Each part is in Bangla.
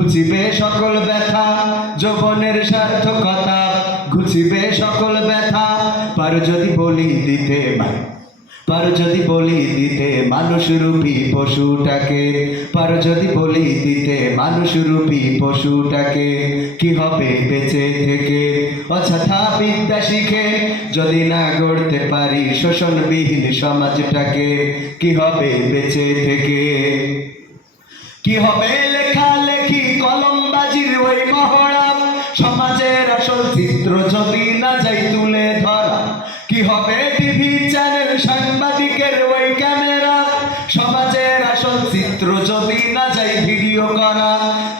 ঘুচিবে সকল ব্যথা, যৌবনের সার্থকতা, ঘুচিবে সকল ব্যথা। পার যদি বলি দিতে পার যদি বলি দিতে মানুষ রূপী পশুটাকে, পার যদি বলি দিতে মানুষ রূপী পশুটাকে, কি হবে বেঁচে থেকে? বিদ্যা শিখে যদি না গড়তে পারি শোষণবিহীন সমাজটাকে, কি হবে বেঁচে থেকে? কি হবে সমাজের আসল চিত্র যদি না যাই তুলে ধরা। কি হবে টিভি চ্যানেল সাংবাদিকের ওই ক্যামেরা সমাজের আসল চিত্র যদি ভিডিও করা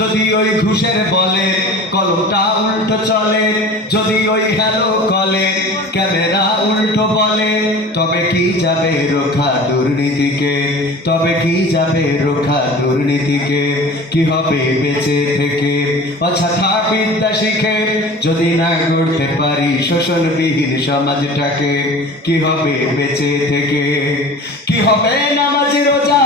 যদি ওই ঘুষের বলে কলমটা উল্টো চলে, যদি ওই হ্যালো কলে ক্যামেরা উল্টো বলে, তবে কি যাবে রোখা দুর্নীতিকে? তবে কি যাবে রোখা দুর্নীতিকে? কি হবে বেঁচে থেকে? বিদ্যা শিখে, যদি না গড়তে পারি শোষণবিহীন সমাজটাকে, কি হবে বেঁচে থেকে? কি হবে নামাজি, রোজা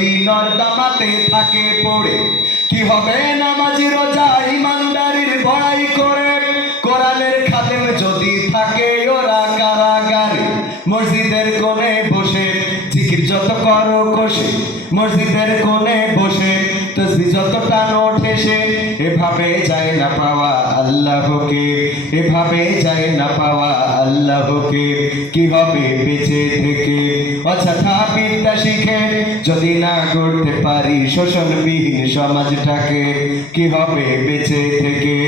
যদি নর্দমাতে থাকে পড়ে। কি হবে নামাজি, রোজা, ইমানদারির বড়াই করে? কোরআনের খাদেম যদি থাকে ওরা কারাগারে। মসজিদের কোণে বসে জিকির যত কর কষে। মসজিদের কোণে বসে তসবি যত টানো ঠেসে এভাবে যায় না পাওয়া আল্লাহকে এভাবে যায় না পাওয়া আল্লাহকে কি হবে বেঁচে থেকে অযথা বিদ্যা শিখে যদি না গড়তে পারি শোষণবিহীন সমাজটাকে কি হবে বেঁচে থেকে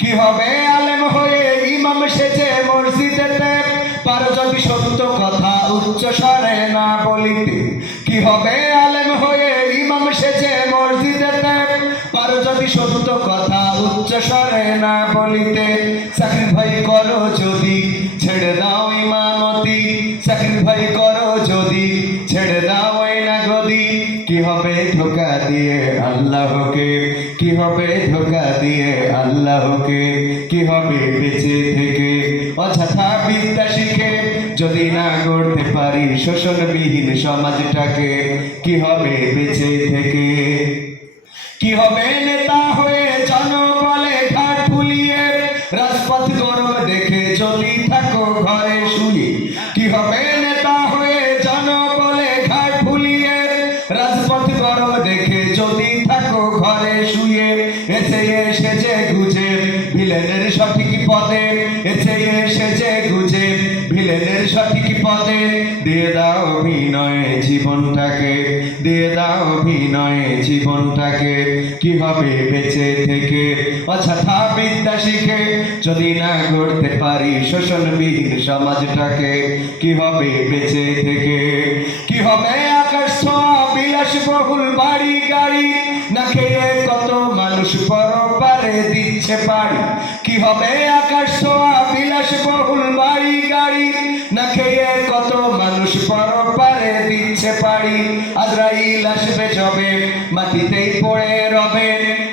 কি হবে আলেম হয়ে ইমাম সেজে মসজিদেতে পারো যদি সত্য কথা উচ্চ স্বরে না বলিতে কি হবে সত্য কথা উচ্চ স্বরে না বলিতে। সাক্রিফাই করো যদি ছেড়ে দাও ইমামতি। সাক্রিফাই করো যদি ছেড়ে দাও এই না গদি কি হবে ধোকা দিয়ে আল্লাহকে? কি হবে ধোকা দিয়ে আল্লাহকে? কি হবে বেঁচে থেকে? অযথা বিদ্যা শিখে যদি না গড়তে পারি শোষণবিহীন সমাজটাকে, কি হবে বেঁচে থেকে? কি হবে নেতা হয়ে জনবলে ঘাট ফুলিয়ে? রাজপথ গরম দেখে যদি থাকো ঘরে শুয়ে কি হবে নেতা হয়ে জনবলে ঘাট ফুলিয়ে? রাজপথ গরম দেখে যদি থাকো ঘরে শুয়ে। এসে এসেছে গুজে ভিলেনের সঠিক পদে এসে এসেছে গুজে ভিলেনের সঠিক পদে দিয়ে দাও অভিনয়ে জীবনটাকে, দিয়ে দাও অভিনয়ে জীবনটাকে। কি হবে বেঁচে থেকে? অযথা বিদ্যা শিখে যদি না গড়তে পারি শোষণবিহীন সমাজটাকে, কি হবে বেঁচে থেকে? কি হবে আকাশ ছোঁয়া, বিলাস বহুল বাড়ি গাড়ি? না খেয়ে কত মানুষ পরপারে দিচ্ছে পাড়ি কি হবে আকাশ ছোঁয়া, বিলাস বহুল বাড়ি আজরাইল আসবে মাটিতেই পড়ে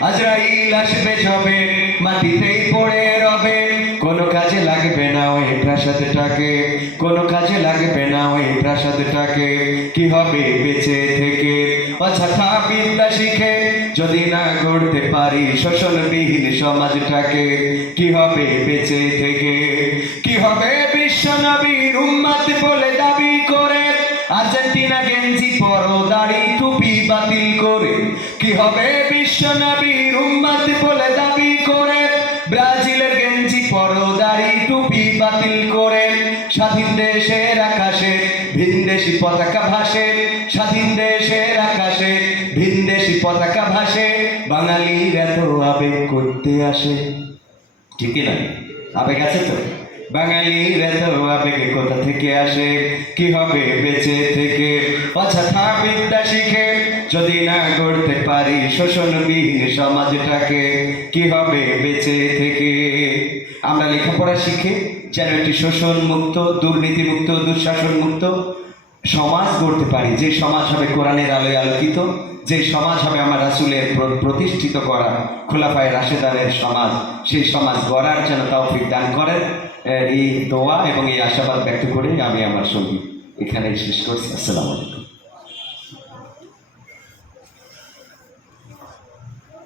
আজরাইল আসবে মাটিতেই পড়ে কাজে লাগবে না ওই প্রাসাদটাকে কাজে লাগবে না ওই প্রাসাদটাকে। কি হবে বেঁচে থেকে? বিদ্যা শিখে, যদি না গড়তে পারি শোষণবিহীন সমাজটাকে, কি হবে বেঁচে থেকে? কি হবে বিশ্ব নবীর উম্মাদ বলে দাবি? গেঞ্জি পরো, দাড়ি টুপি বাতিল করে। কি হবে বিশ্ব নবীর উম্মাদ বলে দাবি করে। ব্রাজিলের গেঞ্জি পরো, দাড়ি টুপি বাতিল করে। স্বাধীন দেশের আকাশে ভিনদেশি পতাকা ভাসে। স্বাধীন দেশের আকাশে ভিনদেশি পতাকা ভাসে। বাঙালির এত আবেগ করতে আসে। ঠিক না? আবেগ আছে তো? বাঙালির এত কোথা থেকে আসে? কি হবে বেঁচে থেকে? অযথা বিদ্যা শিখে যদি না করতে পারি শোষণবিহীন সমাজটাকে, কি হবে বেঁচে থেকে? আমরা লেখাপড়া শিখে যেন একটি শোষণ মুক্ত দুর্নীতি মুক্ত দুঃশাসন মুক্ত সমাজ গড়তে পারি, যে সমাজ হবে কোরআনের আলোয় আলোকিত, যে সমাজ হবে আমার রাসুলের প্র- প্রতিষ্ঠিত করা খোলাফায় রাশেদানের সমাজ, সেই সমাজ গড়ার যেন তৌফিক দান করেন। এই দোয়া এবং এই আশাবাদ ব্যক্ত করে আমি আমার সঙ্গী এখানে শেষ করছি। আসসালামু আলাইকুম।